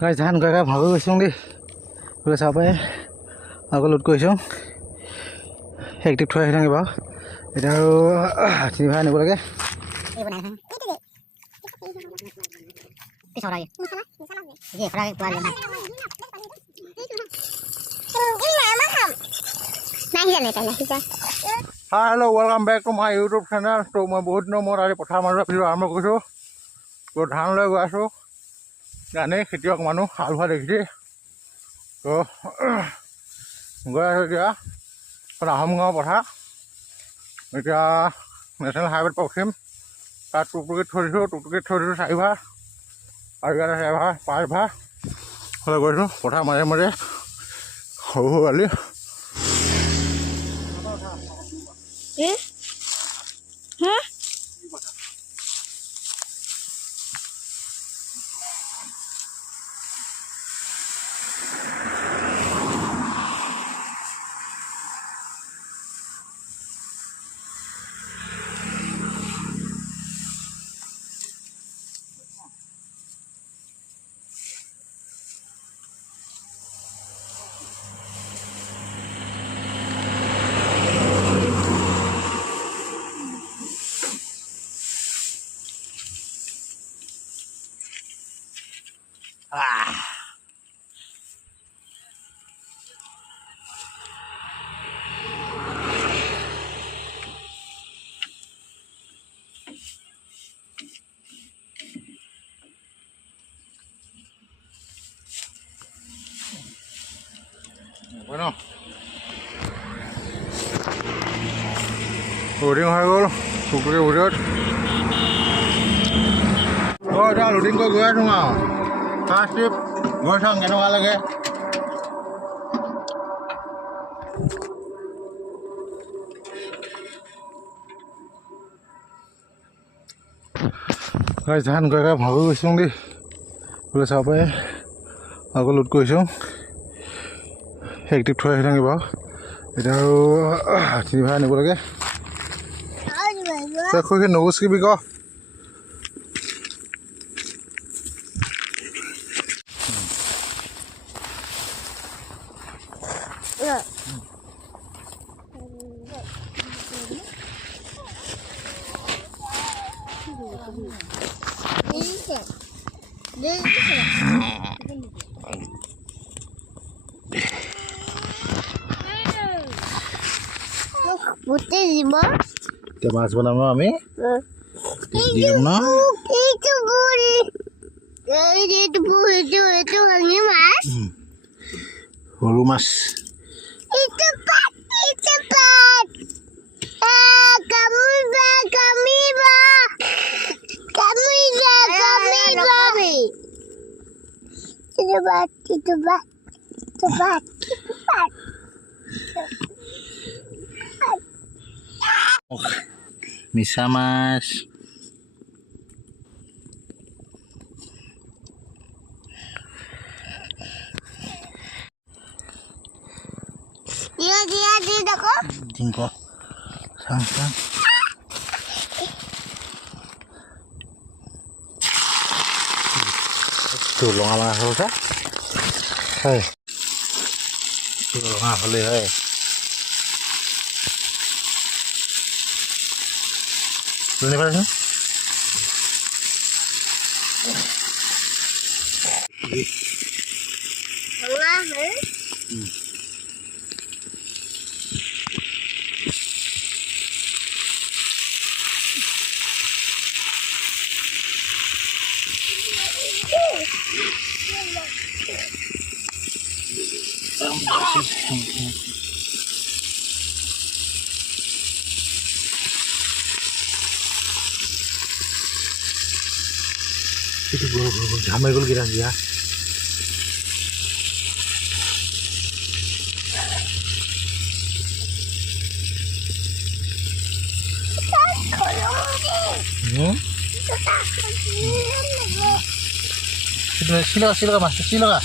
Guys ধান গাই গাই ভাগি গৈছোঁ দেই বোলে চাব পাই আকৌ লোড কৰিছোঁ একটিভ থৈ আহিলোঁ বাৰু এতিয়া আৰু 3 ভাই আনিব লাগে hello' welcome back to my YouTube channel ত' মই বহুত দিনৰ মূৰত আজি পথাৰ মাজত ভিডিঅ' আৰম্ভ কৰিছোঁ ত' ধান লৈ গৈ আছোঁ জানেই খেতিয়ক মানুহ হাল হোৱা দেখিছে ত' গৈ আছোঁ এতিয়া আহোম গাঁৱৰ পথাৰ এতিয়া নেশ্যনেল হাইৱেত উঠিম তাত টুকটুকিত থৈ দিছোঁ 4 ভাৰ আৰু ইয়াত আছে 5 ভাৰ হ'লে গৈছোঁ পথাৰ মাজে মাজে সৰু সৰু আলি Bueno, loading হৈ গ'ল টুকটুকি ভিডিঅ'ত এতিয়া লোডিং কৰি গৈ আছোঁ আৰু ফাৰ্ষ্ট ট্ৰিপ গৈ চাওঁ কেনেকুৱা লাগে ধান গৈ গৈ ভাগি গৈছোঁ দেই বোলে চাব পাই আকৌ লোড কৰিছোঁ একটিভ থৈ আহিলোঁ বাৰু এতিয়া আৰু 3 ভাই আনিব লাগে খুশি নগুচকিবি ক এতিয়া মাছ বনাম আমি সৰু মাছ মিছা মাছ Cinco. Sang. Tulung apa susah? Hei. Tulung apa boleh hei. Ini apa sih? Allah, itu bro, jamai gul kira dia. Sila mas, sila ka.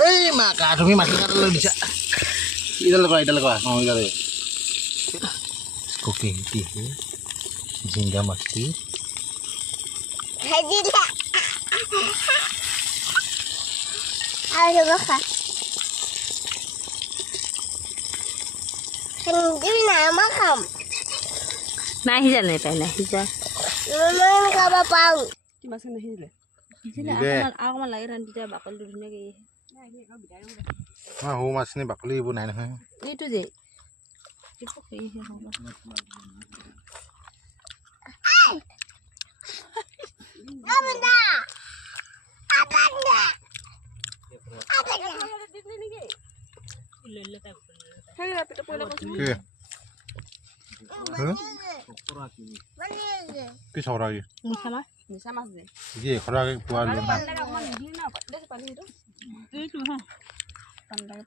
Eh, maka তুমি মাটি কাটালৈ দিছা ইডাল কৰা অ ইডাল cooking tihu jingga mati Hadilah. Ayo makan. Hindi nama kamu. Nahi jane pa nahi ja. Memang kamu pang. Ki mas nahi le. Dile. Ako man lagi ran dija bakal dulu nya ki. ma ho mas ni bakli bu nai na Itu je. Itu ki he ho. Apa dah? Apa dah? Apa dah? ke Mana? ki sora ki Sama? Bisa mas je. ye khara ke puar lu Itu ha. Pandai